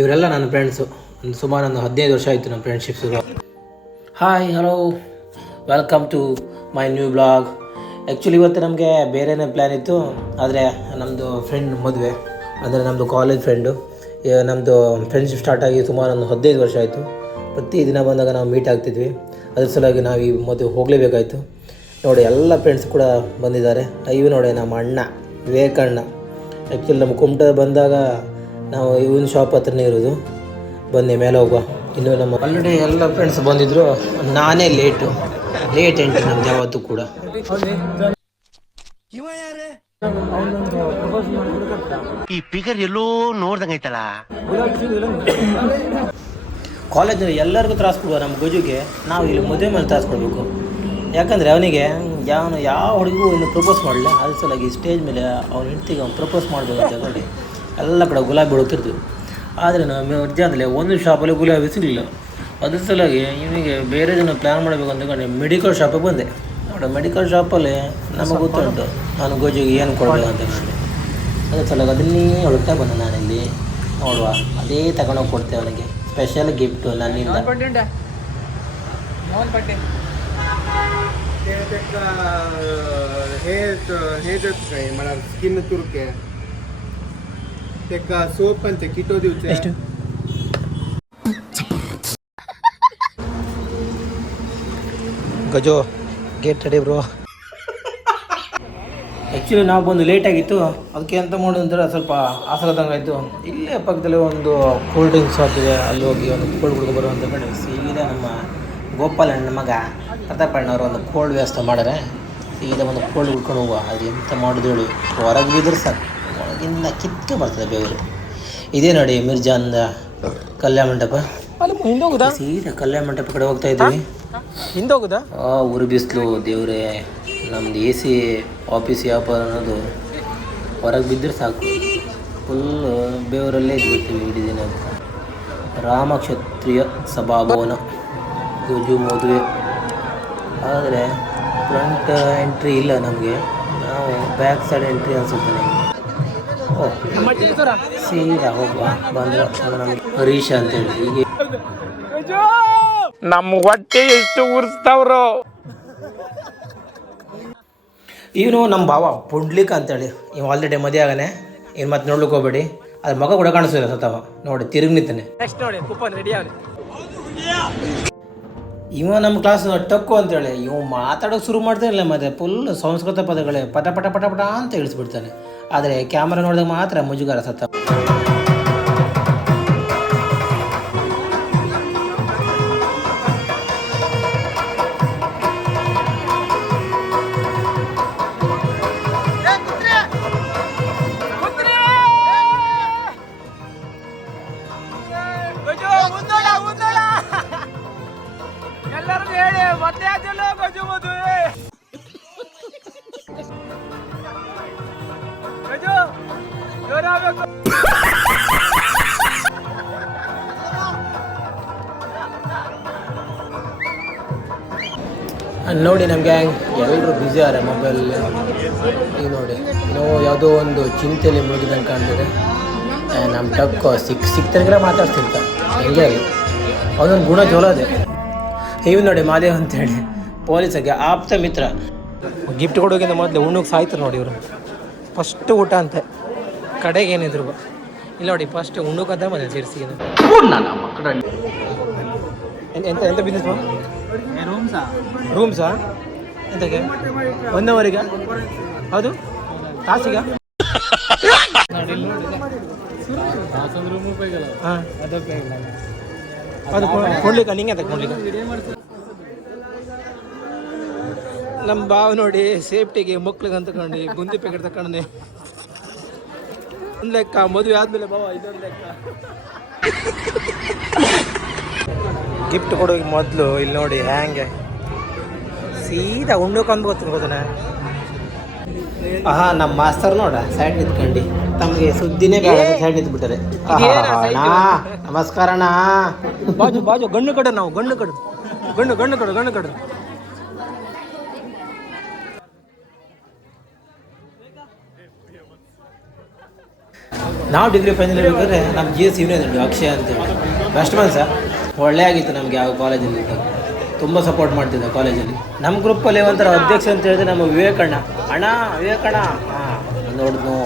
ಇವರೆಲ್ಲ ನನ್ನ ಫ್ರೆಂಡ್ಸು ಒಂದು ಸುಮಾರು ಒಂದು ಹದಿನೈದು ವರ್ಷ ಆಯಿತು ನಮ್ಮ ಫ್ರೆಂಡ್ಶಿಪ್ ಶುರು hi hello welcome to my new blog actually ಇವತ್ತು ನಮಗೆ ಬೇರೆನೇ ಪ್ಲ್ಯಾನ್ ಇತ್ತು, ಆದರೆ ನಮ್ಮದು ಫ್ರೆಂಡ್ ಮದುವೆ, ಅಂದರೆ ನಮ್ಮದು ಕಾಲೇಜ್ ಫ್ರೆಂಡು ನಮ್ಮದು ಫ್ರೆಂಡ್ಶಿಪ್ ಸ್ಟಾರ್ಟ್ ಆಗಿ ಸುಮಾರು ಒಂದು ಹದಿನೈದು ವರ್ಷ ಆಯಿತು. ಪ್ರತಿ ದಿನ ಬಂದಾಗ ನಾವು ಮೀಟ್ ಆಗ್ತಿದ್ವಿ. ಅದ್ರ ಸಲುವಾಗಿ ನಾವು ಈ ಮದುವೆ ಹೋಗಲೇಬೇಕಾಯಿತು. ನೋಡಿ, ಎಲ್ಲ ಫ್ರೆಂಡ್ಸ್ ಕೂಡ ಬಂದಿದ್ದಾರೆ. ಇವು ನೋಡಿ ನಮ್ಮ ಅಣ್ಣ ವಿವೇಕಣ್ಣ ಆ್ಯಕ್ಚುಲಿ ನಮ್ಮ ಕುಮಟ ಬಂದಾಗ ನಾವು ಇವನ್ ಶಾಪ್ ಹತ್ರನೇ ಇರೋದು. ಬನ್ನಿ ಮೇಲೆ ಹೋಗುವ. ಇನ್ನು ನಮ್ಮ ಆಲ್ರೆಡಿ ಎಲ್ಲ ಫ್ರೆಂಡ್ಸ್ ಬಂದಿದ್ರು. ನಾನೇ ಲೇಟು ಲೇಟ್ ಎಂಟ್ರಿ ನಮ್ದು ಯಾವತ್ತೂ ಕೂಡ. ಈ ಪಿಗರ್ ಎಲ್ಲೋ ನೋಡ್ದಂಗೈತಲ್ಲ ಕಾಲೇಜ್ನಲ್ಲಿ ಎಲ್ಲರಿಗೂ ತ್ರಾಸ್ ಕೊಡುವ ನಮ್ಮ ಗೊಜುಗೆ. ನಾವು ಇಲ್ಲಿ ಮದುವೆ ಮೇಲೆ ತ್ರಾಸ್ ಕೊಡಬೇಕು. ಯಾಕಂದರೆ ಅವನಿಗೆ ಯಾವನು ಯಾವ ಹುಡುಗಿಗೂ ಇನ್ನು ಪ್ರಪೋಸ್ ಮಾಡಲಿಲ್ಲ. ಅದ್ರ ಸಲುವಾಗಿ ಸ್ಟೇಜ್ ಮೇಲೆ ಅವ್ನ ಹೆಂಡ್ತಿಗೆ ಅವ್ನು ಪ್ರಪೋಸ್ ಮಾಡ್ಬೇಕು ಅಂತ ಹೇಳಿ ಎಲ್ಲ ಕಡೆ ಗುಲಾಬಿ ಹುಡುಕ್ತಿರ್ತೀವಿ ಆದರೆ ನಾವು ಅರ್ಜೆಂಟ್ಲಿ ಒಂದು ಶಾಪಲ್ಲಿ ಗುಲಾಬಿ ಸಿಗಲಿಲ್ಲ ಅದ್ರ ಸಲುವಾಗಿ ಇವನಿಗೆ ಬೇರೆ ದಿನ ಪ್ಲ್ಯಾನ್ ಮಾಡಬೇಕು ಅಂತಕೊಂಡು ಮೆಡಿಕಲ್ ಶಾಪಿಗೆ ಬಂದೆ ನೋಡಿ ಮೆಡಿಕಲ್ ಶಾಪಲ್ಲಿ ನಮಗೆ ಗೊತ್ತುಂಟು ನಾನು ಗೋಜಿಗೆ ಏನು ಕೊಡಬೇಕು ಅಂತ ಹೇಳಿ ಅದ್ರ ಸಲುವಾಗಿ ಅದನ್ನೇ ಹುಡುಕ್ತಾ ಬಂದೆ ನಾನಿಲ್ಲಿ ನೋಡುವ ಅದೇ ತಗೊಂಡೋಗಿ ಕೊಡ್ತೇವೆ ಅವನಿಗೆ ಸ್ಪೆಷಲ್ ಗಿಫ್ಟು ನನ್ನಿಂದ ते त्याचा हे हे देत काय मला स्किन तुरके ತೆಕ್ಕ ಸೋಪ್ ಅಂತ ಕಿಟೋದಿವ್ಸ ಎಷ್ಟು? ಗಜೋ ಗೇಟ್ ರೆಡಿ ಬ್ರೋ ಆ್ಯಕ್ಚುಲಿ ನಾವು ಬಂದು ಲೇಟ್ ಆಗಿತ್ತು. ಅದಕ್ಕೆ ಎಂತ ಮಾಡೋದಂದ್ರೆ ಸ್ವಲ್ಪ ಆಸರದಂಗೆ ಆಯಿತು. ಇಲ್ಲೇ ಪಕ್ಕದಲ್ಲಿ ಒಂದು ಕೂಲ್ ಡ್ರಿಂಕ್ಸ್ ಶಾಪ್ ಇದೆ. ಅಲ್ಲಿ ಹೋಗಿ ಒಂದು ಕೋಲ್ಡ್ ಹುಡುಗ ಬರೋ ಅಂತ ಇಲ್ಲಿದೆ ಸೀದಾ ನಮ್ಮ ಗೋಪಾಲ್ ಅಣ್ಣ ಮಗ ಪ್ರತಾಪಣ್ಣವರು ಒಂದು ಕೋಲ್ಡ್ ವ್ಯವಸ್ಥೆ ಮಾಡಿದ್ರೆ ಸೀದಾ ಒಂದು ಕೋಲ್ಡ್ ಹುಡ್ಕೊಂಡು ಹೋಗುವ. ಅದು ಎಂತ ಮಾಡೋದು ಹೇಳಿ. ಹೊರಗೆ ಬಿದ್ರೆ ಸಾಕು. ಒಳಗಿಂದ ಕಿತ್ತು ಬರ್ತದೆ ಬೇವರು. ಇದೇ ನೋಡಿ ಮಿರ್ಜಾನ್ ಕಲ್ಯಾಣ ಮಂಟಪ. ಸೀದಾ ಕಲ್ಯಾಣ ಮಂಟಪ ಕಡೆ ಹೋಗ್ತಾ ಇದ್ದೀವಿ. ಹಿಂದೆ ಹೋಗುದಾ ಆ ಉರು ಬಿಸಿಲು ದೇವ್ರೆ ನಮ್ದು ಎ ಸಿ ಆಫೀಸ್ ವ್ಯಾಪಾರ ಅನ್ನೋದು ಹೊರಗೆ ಬಿದ್ದರೆ ಸಾಕು. ಫುಲ್ ಬೇವರಲ್ಲೇ ಇದ್ಬಿಡ್ತೀವಿ ಇಡೀ ದಿನ. ರಾಮ ಕ್ಷತ್ರಿಯ ಸಭಾಭವನ. ಗುಜು ಮದುವೆ. ಆದರೆ ಫ್ರಂಟ್ ಎಂಟ್ರಿ ಇಲ್ಲ ನಮಗೆ. ನಾವು ಬ್ಯಾಕ್ ಸೈಡ್ ಎಂಟ್ರಿ ಅನ್ಸುತ್ತೆ ನಮಗೆ. ಸೀದಾ ಹೋಗುವ ಬಂದ್ರೆ ಅಂತ ಹರೀಶ ಅಂತೇಳಿ ಹೀಗೆ ನಮ್ಮ ಹೊಟ್ಟೆ ಎಷ್ಟು ಉರ್ಸ್ತಾವ್ರು. ಇವನು ನಮ್ಮ ಭಾವ ಪುಂಡ್ಲಿಕ್ ಅಂತೇಳಿ. ಇವ್ ಆಲ್ರೆಡಿ ಮದುವೆ ಆಗನೆ. ಏನು ಮತ್ತೆ ನೋಡ್ಲಿಕ್ಕೆ ಹೋಗ್ಬೇಡಿ. ಅದ್ರ ಮಗ ಕೂಡ ಕಾಣಿಸ್ತಿಲ್ಲ ಸತ್ತವ. ನೋಡಿ ತಿರುಗಿ ನಿಂತಾನೆ ಇವ ನಮ್ಮ ಕ್ಲಾಸ್ ಟಕ್ಕು ಅಂತೇಳಿ. ಇವ್ ಮಾತಾಡೋಕೆ ಶುರು ಮಾಡ್ತಾನಿಲ್ಲ ಮತ್ತೆ ಫುಲ್ ಸಂಸ್ಕೃತ ಪದಗಳೇ. ಪಟ ಪಟ ಪಟ ಪಟ ಅಂತ ಇಳಿಸ್ಬಿಡ್ತಾನೆ. ಆದರೆ ಕ್ಯಾಮ್ರಾ ನೋಡಿದಾಗ ಮಾತ್ರ ಮುಜುಗರ ಸತ್ತ. ನೋಡಿ ನಮ್ಮ ಗ್ಯಾಂಗ್ ಎಲ್ಲರೂ ಬ್ಯುಸಿ ಆರೆ ಮೊಬೈಲ್ ಈಗ ನೋಡಿ ನಾವು ಯಾವುದೋ ಒಂದು ಚಿಂತೆಯಲ್ಲಿ ಮುಳುಗಿದಂಗೆ ಕಾಣ್ತಿದೆ. ನಮ್ಮ ಟಕ್ ಸಿಕ್ ಸಿಕ್ತಂದ್ರೆ ಮಾತಾಡ್ತಿರ್ತ. ಹೆಂಗೆ ಅದೊಂದು ಅವನೊಂದು ಗುಣ ಚಲೋ ಅದೇ. ಇವ್ ನೋಡಿ ಮಾದೇವ್ ಅಂತೇಳಿ ಪೊಲೀಸಗೆ ಆಪ್ತ ಮಿತ್ರ. ಗಿಫ್ಟ್ ಕೊಡೋಕ್ಕಿಂತ ಮೊದಲು ಉಣ್ಣಕ್ಕೆ ಸಾಯ್ತಾರೆ ನೋಡಿ ಇವರು. ಫಸ್ಟ್ ಊಟ ಅಂತೆ. ಕಡೆಗೆ ಏನಿದ್ರು. ಇಲ್ಲ ನೋಡಿ ಫಸ್ಟ್ ಉಣ್ಣಕ್ಕಂತ ಮೊದಲು ಸೇರಿಸಿ ಎಂತ ಎಂತ ಬಿಸ್ನೆಸ್ ರೂಮ್ಸಾ ಎಂತಕ್ಕೆ? ಒನ್ ಅವರಿಗೆ ಹೌದು? ತಾಸಿಗ? ಅದು ಕೊಡ್ಲಿಕ್ಕ? ನಿಂಗೆ ನಮ್ಮ ಬಾವ ನೋಡಿ ಸೇಫ್ಟಿಗೆ ಮಕ್ಳಿಗೆ ಅಂತ ತಗೊಂಡು ಗುಂಡಿ ಪ್ಯಾಕೆಟ್ ತಕೊಂಡೆ ಒಂದು ಲೆಕ್ಕ, ಮದುವೆ ಆದ್ಮೇಲೆ ಬಾವ ಇದೊಂದು ಲೆಕ್ಕ. ಗಿಫ್ಟ್ ಕೊಡೋಕೆ ಮೊದಲು ಇಲ್ಲಿ ನೋಡಿ ಹ್ಯಾಂಗೆ? ಸೀದಾ ಉಣ್ಣೋಕೊಂದು ಗೊತ್ತು ಗೊತ್ತಾನೆ ಆಹಾ ನಮ್ಮ ಮಾಸ್ತರ್ ನೋಡ ಸೈಡ್ ನಿಂತ್ಕೊಂಡು. ತಮಗೆ ಸುದ್ದಿನೇ ಬೇಡ ಸೈಡ್ ನಿಂತ್ಬಿಟ್ಟರೆ. ನಮಸ್ಕಾರ ಅಣ್ಣ. ಬಾಜು ಬಾಜು ಗಣ್ಣು ಕಡೆ ನಾವು ಗಣ್ಣು ಕಡೆ. ಗಣ್ಣು ಗಣ್ಣು ಕಡೆ ಗಣ್ಣು ಕಡೆ. ನಾವು ಡಿಗ್ರಿ ಫೈನಲ್ ಇರ್ಬೇಕಾದ್ರೆ ನಮ್ಮ ಜಿ ಎಸ್ ಇವನೇ ಅಕ್ಷಯ ಅಂತೇಳಿ. ಬೆಸ್ಟ್ ಮನ್ ಸರ್ ಒಳ್ಳೆ ಆಗಿತ್ತು ನಮಗೆ ಯಾವ ಕಾಲೇಜಲ್ಲಿ ತುಂಬ ಸಪೋರ್ಟ್ ಮಾಡ್ತಿದ್ದ ಕಾಲೇಜಲ್ಲಿ ನಮ್ಮ ಗ್ರೂಪಲ್ಲಿ ಒಂಥರ ಅಧ್ಯಕ್ಷ ಅಂತ ಹೇಳಿದ್ರೆ ನಮ್ಮ ವಿವೇಕಣ್ಣ. ಅಣ್ಣ, ವಿವೇಕಣ್ಣ. ಹಾಂ, ನೋಡಿದ್ನು.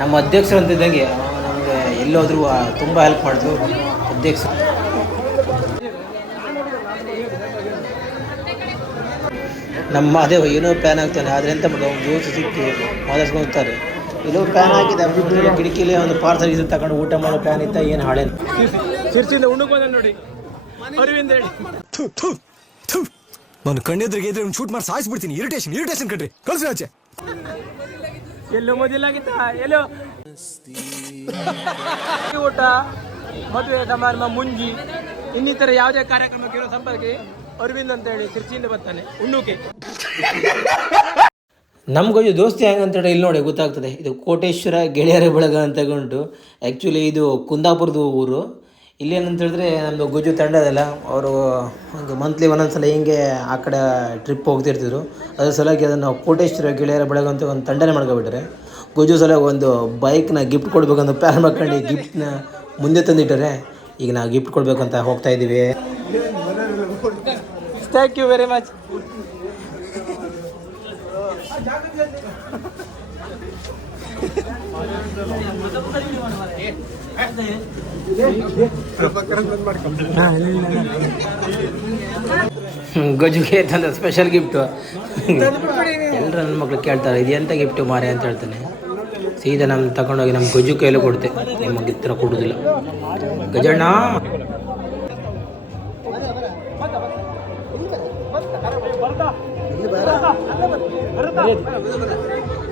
ನಮ್ಮ ಅಧ್ಯಕ್ಷರು ಅಂತಿದ್ದಂಗೆ ನಮಗೆ ಎಲ್ಲೋದ್ರೂ ತುಂಬ ಹೆಲ್ಪ್ ಮಾಡಿದ್ರು ಅಧ್ಯಕ್ಷ ನಮ್ಮ ಅದೇ, ಏನೋ ಪ್ಯಾನ್ ಆಗ್ತಾನೆ, ಆದರೆ ಎಂತ ಮಾಡೋದು ಒಂದು ಜ್ಯೂಸ್ ಸಿಕ್ಕಿ ಮಾತಾಡ್ಸ್ಕೊಂತಾರೆ ಇಲ್ಲೋ ಪ್ಯಾನ್ ಹಾಕಿದೆ ಕಿಟಕಿಲಿ ಒಂದು ಪಾರ್ಸಲ್ ಇದು ತಗೊಂಡು ಊಟ ಮಾಡೋ ಪ್ಯಾನ್ ಇತ್ತ, ಏನು ಹಾಳೆ ಸಿರ್ಸಿಂದ ಉಣ್ಣಕ್ ಬಂದ ನೋಡಿ. ಅರವಿಂದ್ ಹೇಳಿ. ನಾನು ಕಣ್ಣೆದ್ರಿಗೆ ಇದ್ರೆ ಶೂಟ್ ಮಾಡಿ ಸಾಯಿಸ್ಬಿಡ್ತೀನಿ ಇರಿಟೇಷನ್ ಇರಿಟೇಷನ್ ಕಟ್ರಿ ಕಳ್ಸಿ ಆಚೆ. ಎಲ್ಲೋ ಮೊದಲಾಗಿತ್ತ ಎಲ್ಲೋ? ಊಟ ಮದುವೆ ಸಮಾರಂಭ ಮುಂಜಿ ಇನ್ನಿತರ ಯಾವುದೇ ಕಾರ್ಯಕ್ರಮಕ್ಕೆ ಇರೋ ಸಂಪರ್ಕ ಅರವಿಂದ್ ಅಂತ ಹೇಳಿ ಶಿರ್ಸಿಯಿಂದ ಬರ್ತಾನೆ. ಉಣ್ಣುಕೆ. ನಮ್ಗೆ ದೋಸ್ತಿ ಹೆಂಗೆ ಅಂತೇಳಿ ಇಲ್ಲಿ ನೋಡಿ ಗೊತ್ತಾಗ್ತದೆ. ಇದು ಕೋಟೇಶ್ವರ ಗೆಳೆಯರ ಬಳಗ ಅಂತ ತಗೊಂಡು ಆ್ಯಕ್ಚುಲಿ ಇದು ಕುಂದಾಪುರದ ಊರು. ಇಲ್ಲೇನಂತ ಹೇಳಿದ್ರೆ ನಮ್ಮದು ಗುಜು ತಂಡ ಅದಲ್ಲ ಅವರು ಒಂದು ಮಂತ್ಲಿ ಒಂದೊಂದ್ಸಲ ಹಿಂಗೆ ಆ ಕಡೆ ಟ್ರಿಪ್ ಹೋಗ್ತಿರ್ತಿದ್ರು. ಅದ್ರ ಸಲುವಾಗಿ ಅದನ್ನು ಕೋಟೇಶ್ವರ ಗೆಳೆಯರ ಬಳಗ ಅಂತ ಒಂದು ತಂಡನೇ ಮಾಡ್ಕೊಬಿಟ್ರೆ. ಗುಜು ಸಲ ಒಂದು ಬೈಕ್ನ ಗಿಫ್ಟ್ ಕೊಡಬೇಕಂತ ಪ್ಲ್ಯಾನ್ ಮಾಡ್ಕೊಂಡು ಗಿಫ್ಟ್ನ ಮುಂದೆ ತಂದಿಟ್ಟರೆ ಈಗ ನಾವು ಗಿಫ್ಟ್ ಕೊಡಬೇಕಂತ ಹೋಗ್ತಾ ಇದ್ದೀವಿ ಥ್ಯಾಂಕ್ ಯು ವೆರಿ ಮಚ್ ಗಜುಗೆ ತಂದ ಸ್ಪೆಷಲ್ ಗಿಫ್ಟು ಎಲ್ಲರೂ ನನ್ನ ಮಕ್ಳು ಕೇಳ್ತಾರೆ, ಇದು ಎಂಥ ಗಿಫ್ಟು ಮಾರೆ ಅಂತ ಹೇಳ್ತಾನೆ. ಸೀದಾ ನಮ್ಮ ತಗೊಂಡೋಗಿ ನಮ್ಮ ಗಜು ಕೈಲೂ ಕೊಡ್ತೆ. ನಿಮಗೆ ಥರ ಕೊಡೋದಿಲ್ಲ. ಗಜಣ್ಣ!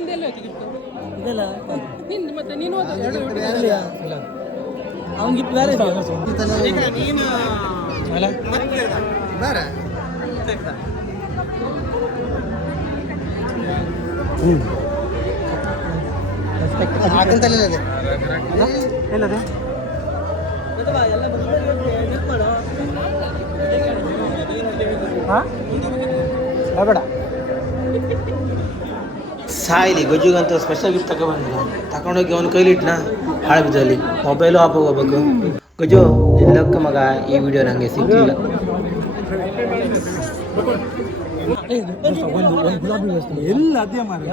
ನಿಂದ ಎಲ್ಲ ಆಯ್ತು ಗಿಫ್ಟ್ ಇದೆಲ್ಲ ನಿಂದು ಮತ್ತೆ ನೀನು ಅವ್ನ ಗಿಫ್ಟ್ ಬೇರೆ ನೀನು ಅಲ್ಲ ಬೇರೆ ಹಾಕಂತಲೇ ಎಲ್ಲದೆ ಹಾಂ ಬೇಡ ಸಾಯಿಲಿ ಗಜುಗಂತ ಸ್ಪೆಷಲ್ ಗಿಫ್ಟ್ ತಗೊಬಂದಿಲ್ಲ ತಗೊಂಡೋಗಿ ಅವ್ನ ಕೈಲಿ ಇಟ್ನಾ ಹಾಳು ಬಿದ್ದಲ್ಲಿ ಮೊಬೈಲು ಆಫ್ ಹೋಗ್ಬೇಕು. ಗೊಜ್ಜು ನಿಲ್ಲಕ್ಕ ಮಗ ಈ ವಿಡಿಯೋ ನನಗೆ ಸಿಕ್ಕಿಲ್ಲ ಎಲ್ಲ ಅದೇ ಮಾಡಿ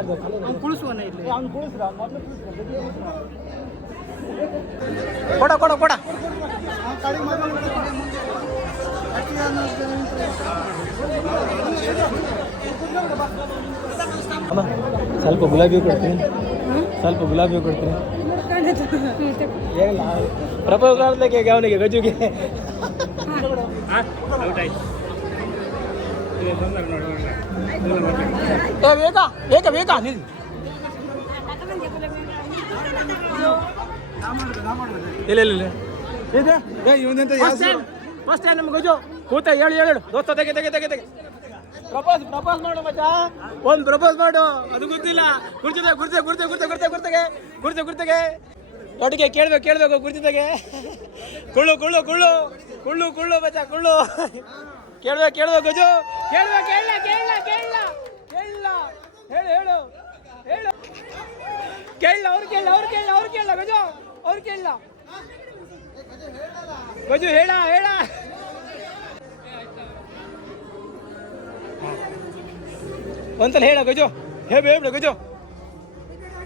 ಕೊಡ ಕೊಡ ಕೊಡ. ಸ್ವಲ್ಪ ಗುಲಾಬಿ ಕೊಡ್ತೀನಿ ಸ್ವಲ್ಪ ಗುಲಾಬಿ ಕೊಡ್ತೀನಿ ಏನಿಲ್ಲ ಪ್ರಪೋಸ್ ಮಾಡ್ಲಿಕ್ಕೆ ಈಗ ಅವನಿಗೆ ಗಜುಗೆ ಏ ಬೇಕಾ ಬೇಕಾ ಬೇಕಾ ನಿಲ್ ಇಲ್ಲ ಇಲ್ಲ ಇಲ್ಲ ಇದೆ ಫಸ್ಟ್ ಟೈಮ್ ನಮ್ಗೆ ಗಜು ಕೂತ ಹೇಳು ಹೇಳು ದೋಸ್ತ ತೆಗೆ ತೆಗೆ ತೆಗೆ ತೆಗೆ. ಪ್ರಪೋಸ್ ಪ್ರಪೋಸ್ ಮಾಡು ಮಚ್ಚ. ಒಂದು ಪ್ರಪೋಸ್ ಮಾಡು. ಅದು ಗೊತ್ತಿಲ್ಲ. ಗುರ್ತಿದೆ ಗುರ್ತೆ ಗುರ್ತೆ ಗುರ್ತೆ ಗುರ್ತೆ ಗುರ್ತೆಗೆ ಗುರ್ತೆ ಗುರ್ತೆಗೆ ಒಟ್ಟಿಗೆ ಕೇಳ್ಬೇಕು ಕೇಳ್ಬೇಕು ಗುರ್ತಿದಾಗೆ ಕುಳ್ಳು ಕುಳ್ಳು ಕುಳ್ಳು. ಕುಳ್ಳು ಕುಳ್ಳು ಮಚ್ಚ ಕುಳ್ಳು. ಕೇಳ್ಬೇಕು ಕೇಳ್ಬೇಕು ಗಜು. ಕೇಳ್ಬೇಕು ಕೇಳ ಕೇಳಲ್ಲ ಕೇಳಲ್ಲ ಕೇಳ ಹೇಳು ಹೇಳು. ಹೇಳು. ಕೇಳ ಅವ್ರು ಕೇಳ ಅವ್ರು ಕೇಳಲ್ಲ ಅವ್ರು ಕೇಳಲ್ಲ ಗಜು. ಅವ್ರು ಕೇಳ ಗಜು ಹೇಳ ಹೇಳ. ಒಂದ್ಸಲ ಹೇಳ ಗಜು ಹೇಳ್ಬಿಡು ಹೇಳ್ಬಿಡು ಗಜು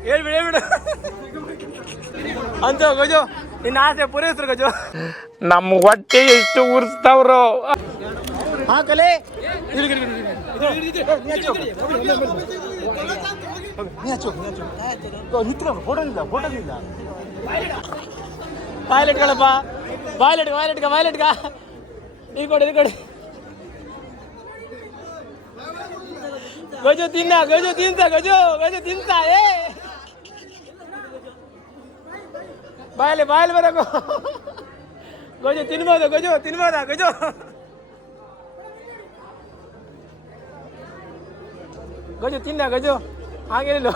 ಹೇಳ್ಬಿಡು ಹೇಳ್ಬಿಡು ಅಂತ ಗಜು ನಿನ್ನ ಆಸೆ ಪೂರೈಸ್ರು ಗಜು ನಮ್ಮ ಹೊಟ್ಟೆ ಎಷ್ಟು ಉರ್ಸ್ತಾವ್ರು ಹಾಕಲೆ ಬಾಯ್ಲೆಟ್ಗಳಪ್ಪ ಬಾಯ್ಲೆಟ್ ಬಾಯ್ಲೆಟ್ಗ ಬಾಯ್ಲೆಟ್ಗ ಈ ಕೊಡು ಈ ಕೊಡು ಗಜು ತಿನ್ನ, ಗಜು ತಿನ್ಸ ಗಜು ಗಜು ತಿನ್ಸ ಏ. ಬಾಯಲ್ಲಿ ಬಾಯಲ್ಲಿ ಬರಬೇಕು ಗಜು ತಿನ್ಬೋದು, ಗಜು, ತಿನ್ಬೋದಾ, ಗಜು? ಗಜು ತಿನ್ನ, ಗಜು? ಹಾಗೇನಿಲ್ಲ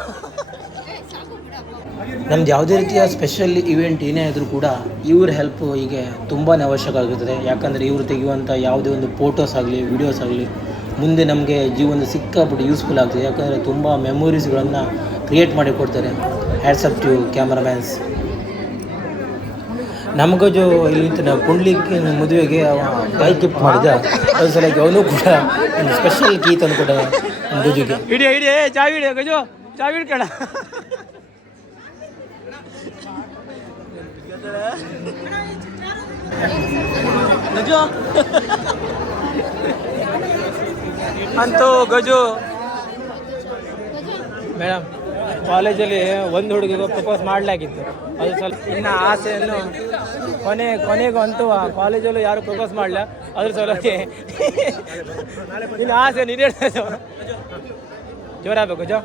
ನಮ್ದು ಯಾವುದೇ ರೀತಿಯ ಸ್ಪೆಷಲ್ ಇವೆಂಟ್ ಏನೇ ಆದರೂ ಕೂಡ ಇವ್ರ ಹೆಲ್ಪ್ ಹೀಗೆ ತುಂಬಾ ಅವಶ್ಯಕ ಆಗುತ್ತದೆ ಯಾಕಂದರೆ ಇವರು ತೆಗೆಯುವಂಥ ಯಾವುದೇ ಒಂದು ಫೋಟೋಸ್ ಆಗಲಿ ವಿಡಿಯೋಸ್ ಆಗಲಿ ಮುಂದೆ ನಮಗೆ ಜೀವನ ಸಿಕ್ಕಾಪಟ್ಟು ಯೂಸ್ಫುಲ್ ಆಗ್ತದೆ. ಯಾಕಂದರೆ ತುಂಬ ಮೆಮೊರೀಸ್ಗಳನ್ನು ಕ್ರಿಯೇಟ್ ಮಾಡಿ ಕೊಡ್ತಾರೆ. ಹ್ಯಾಟ್ಸಪ್ ಟು ಕ್ಯಾಮ್ರಾಮ್ಯಾನ್ಸ್ ನಮಗಜು ಇಲ್ಲಿ ನಾವು ಕುಂಡ್ಲಿಕ್ಕೆ ಮದುವೆಗೆ ಕೈ ಗಿಫ್ಟ್ ಮಾಡಿದ. ಅದ್ರ ಸಲುವಾಗಿ ಅವನು ಕೂಡ ಒಂದು ಸ್ಪೆಷಲ್ ಕೀ ತಂದು ಕೊಟ್ಟ ಗಜುಗೆ ಹಿಡಿಯ ಹಿಡಿಯ ಚಾವಿ ಹಿಡಿಯ, ಗಜು, ಚಾವಿ ಹಿಡ್ಕಣ. ಗಜು. ಅಂತೂ ಗಜು. ಮೇಡಮ್ ಕಾಲೇಜಲ್ಲಿ ಒಂದು ಹುಡುಗಿಗೆ ಪ್ರಪೋಸ್ ಮಾಡಲಾಗಿತ್ತು. ಅದು ಸ್ವಲ್ಪ ಇನ್ನು ಆಸೆಯನ್ನು ಕೊನೆ ಕೊನೆಗೂ ಅಂತೂ ಆ ಕಾಲೇಜಲ್ಲೂ ಯಾರು ಪ್ರಪೋಸ್ ಮಾಡಲ. ಅದ್ರ ಸಲುವಾಗಿ ಇನ್ನು ಆಸೆ ನೀಡೇಳ್ತಾ ಜೋರಾಗಬೇಕು ಜೋ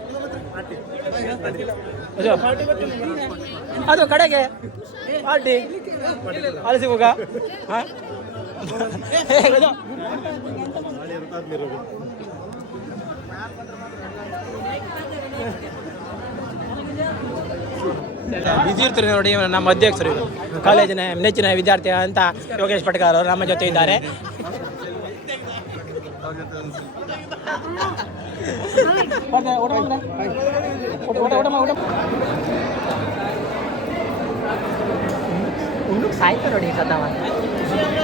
ಜೋ ಅದು ಕಡೆಗೆ. ಪಾರ್ಟಿ. ಅಲ್ಲಿ ಸಿಗುವಾಗ ಹಾಂ? ಬಿಸಿ ಇರ್ತಾರೆ ನೋಡಿ, ನಮ್ಮ ಅಧ್ಯಕ್ಷರು ಕಾಲೇಜಿನ ನೆಚ್ಚಿನ ವಿದ್ಯಾರ್ಥಿ ಅಂತ ಯೋಗೇಶ್ ಪಟ್ಕರ್ ಅವರು ನಮ್ಮ ಜೊತೆ ಇದ್ದಾರೆ. ಸಾಯ್ತ ನೋಡಿ ಸದ್ದಾವ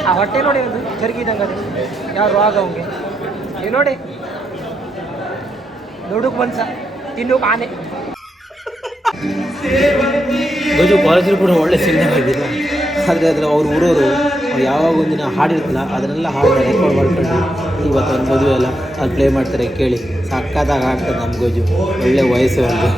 ಆ ಹೊಟ್ಟೆ ನೋಡಿ ಅದು ಜರುಗಿದಂಗೆ ಅದು. ಯಾವ ರೋಗ ಅವಂಗೆ ನೋಡಿ. ದುಡುಕ್ ಮನ್ಸ ತಿನ್ನೋಕೆ ಆನೆ ಗಜು ಕಾಲೇಜಲ್ಲಿ ಕೂಡ ಒಳ್ಳೆ ಸಿನಿಮಾ ಆಗಿದೆ ಆದರೆ ಅದರ ಅವ್ರ ಅವ್ರು ಯಾವಾಗ ಒಂದಿನ ಹಾಡಿರ್ತಲ್ಲ ಅದನ್ನೆಲ್ಲ ಹಾಡನ್ನ ರೆಕಾರ್ಡ್ ಮಾಡ್ಕೊಂಡು ಇವತ್ತು ಒಂದು ಮದುವೆ ಎಲ್ಲ ಅಲ್ಲಿ ಪ್ಲೇ ಮಾಡ್ತಾರೆ ಕೇಳಿ. ಸಕ್ಕತ್ತಾಗ ಆಗ್ತದೆ ನಮ್ಮ ಗಜು, ಒಳ್ಳೆ ವಯಸ್ಸು ಅವ್ರಿಗೆ.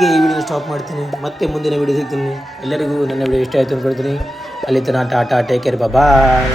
ಇಲ್ಲಿಗೆ ಈ ವಿಡಿಯೋ ಸ್ಟಾಪ್ ಮಾಡ್ತೀನಿ. ಮತ್ತೆ ಮುಂದಿನ ವಿಡಿಯೋ ಸಿಗ್ತೀನಿ. ಎಲ್ಲರಿಗೂ ನನ್ನ ವಿಡಿಯೋ ಇಷ್ಟ ಆಯಿತು ಅಂದ್ಕೊಳ್ತೀನಿ ಅಲ್ಲಿ ತನಕ ಟಾಟಾ ಟೇಕ್ ಕೇರ್ ಬಾಯ್